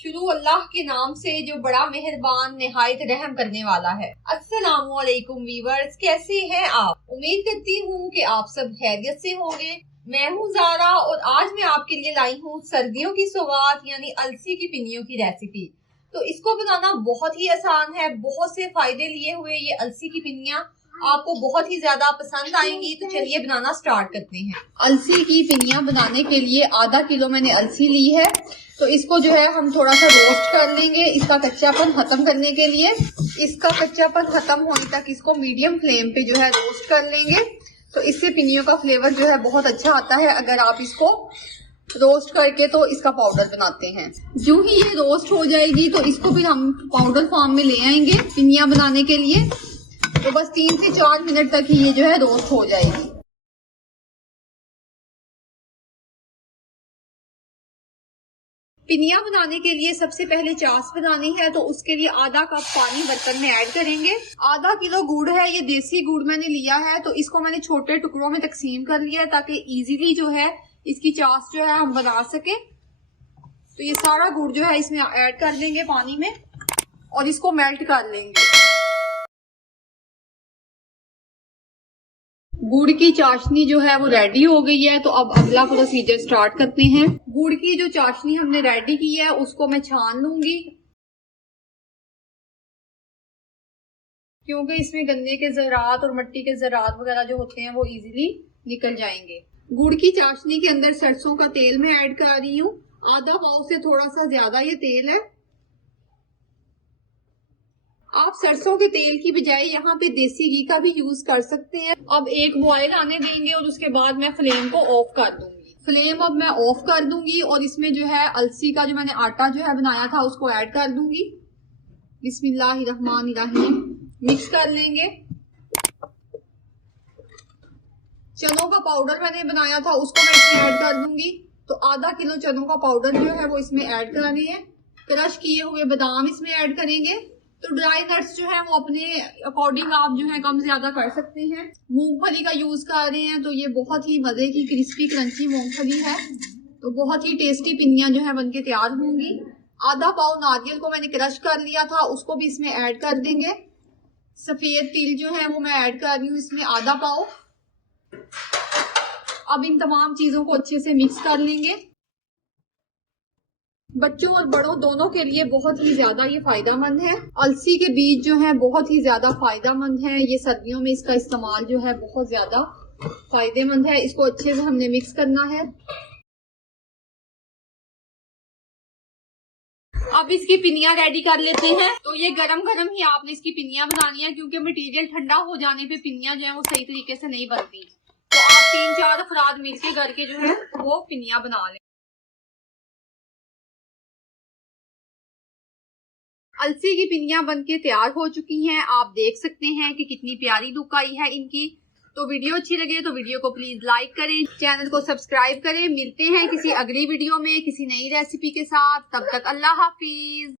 शुरू अल्लाह के नाम से जो बड़ा मेहरबान निहायत रहम करने वाला है। अस्सलामुअलैकुम वीवर्स, कैसे हैं आप? उम्मीद करती हूँ कि आप सब खैरियत से होंगे। मैं हूँ ज़ारा और आज मैं आपके लिए लाई हूँ सर्दियों की सौगात यानी अलसी की पिन्नियों की रेसिपी। तो इसको बनाना बहुत ही आसान है। बहुत से फायदे लिए हुए ये अलसी की पिन्नियाँ आपको बहुत ही ज्यादा पसंद आएंगी। तो चलिए बनाना स्टार्ट करते हैं। अलसी की पिन्नियाँ बनाने के लिए आधा किलो मैंने अलसी ली है। तो इसको जो है हम थोड़ा सा रोस्ट कर लेंगे इसका कच्चापन खत्म करने के लिए। इसका कच्चापन खत्म होने तक इसको मीडियम फ्लेम पे जो है रोस्ट कर लेंगे। तो इससे पिन्नियों का फ्लेवर जो है बहुत अच्छा आता है अगर आप इसको रोस्ट करके तो इसका पाउडर बनाते हैं। जो ही ये रोस्ट हो जाएगी तो इसको फिर हम पाउडर फॉर्म में ले आएंगे पिन्नियाँ बनाने के लिए। तो बस 3 से 4 मिनट तक ही ये जो है रोस्ट हो जाएगी। पिनिया बनाने के लिए सबसे पहले चास बनानी है तो उसके लिए आधा कप पानी बर्तन में ऐड करेंगे। आधा किलो गुड़ है, ये देसी गुड़ मैंने लिया है। तो इसको मैंने छोटे टुकड़ों में तकसीम कर लिया है ताकि इजीली जो है इसकी चास जो है हम बना सके। तो ये सारा गुड़ जो है इसमें ऐड कर देंगे पानी में और इसको मेल्ट कर लेंगे। गुड़ की चाशनी जो है वो रेडी हो गई है। तो अब अगला प्रोसीजर स्टार्ट करते हैं। गुड़ की जो चाशनी हमने रेडी की है उसको मैं छान लूंगी क्योंकि इसमें गन्ने के ज़रात और मिट्टी के ज़रात वगैरह जो होते हैं वो इजीली निकल जाएंगे। गुड़ की चाशनी के अंदर सरसों का तेल मैं ऐड कर रही हूँ। आधा पाव से थोड़ा सा ज्यादा ये तेल है। आप सरसों के तेल की बजाय यहाँ पे देसी घी का भी यूज कर सकते हैं। अब एक बॉयल आने देंगे और उसके बाद मैं फ्लेम को ऑफ कर दूंगी। फ्लेम अब मैं ऑफ कर दूंगी और इसमें जो है अलसी का जो मैंने आटा जो है बनाया था उसको ऐड कर दूंगी। बिस्मिल्लाहिर्रहमानिर्रहीम मिक्स कर लेंगे। चनों का पाउडर मैंने बनाया था उसको मैं इसमें ऐड कर दूंगी। तो आधा किलो चनों का पाउडर जो है वो इसमें ऐड कराने हैं। क्रश किए हुए बादाम इसमें ऐड करेंगे। तो ड्राई नट्स जो है वो अपने अकॉर्डिंग आप जो है कम ज्यादा कर सकते हैं। मूंगफली का यूज कर रहे हैं तो ये बहुत ही मजे की क्रिस्पी क्रंची मूंगफली है। तो बहुत ही टेस्टी पिन्नियां जो है बनके तैयार होंगी। आधा पाव नारियल को मैंने क्रश कर लिया था उसको भी इसमें ऐड कर देंगे। सफेद तिल जो है वो मैं ऐड कर रही हूँ इसमें आधा पाव। अब इन तमाम चीजों को अच्छे से मिक्स कर लेंगे। बच्चों और बड़ों दोनों के लिए बहुत ही ज्यादा ये फायदेमंद है। अलसी के बीज जो है बहुत ही ज्यादा फायदेमंद है। ये सर्दियों में इसका इस्तेमाल जो है बहुत ज्यादा फायदेमंद है। इसको अच्छे से हमने मिक्स करना है। अब इसकी पिनिया रेडी कर लेते हैं। तो ये गरम गरम ही आपने इसकी पिनिया बनानी है क्योंकि मटेरियल ठंडा हो जाने पे पिनिया जो है वो सही तरीके से नहीं बनती। तो आप 3-4 अफराद मिलके करके जो है वो पिनिया बना लें। अलसी की पिनियां बनके तैयार हो चुकी हैं। आप देख सकते हैं कि कितनी प्यारी लुक आई है इनकी। तो वीडियो अच्छी लगे तो वीडियो को प्लीज लाइक करें, चैनल को सब्सक्राइब करें। मिलते हैं किसी अगली वीडियो में किसी नई रेसिपी के साथ। तब तक अल्लाह हाफिज।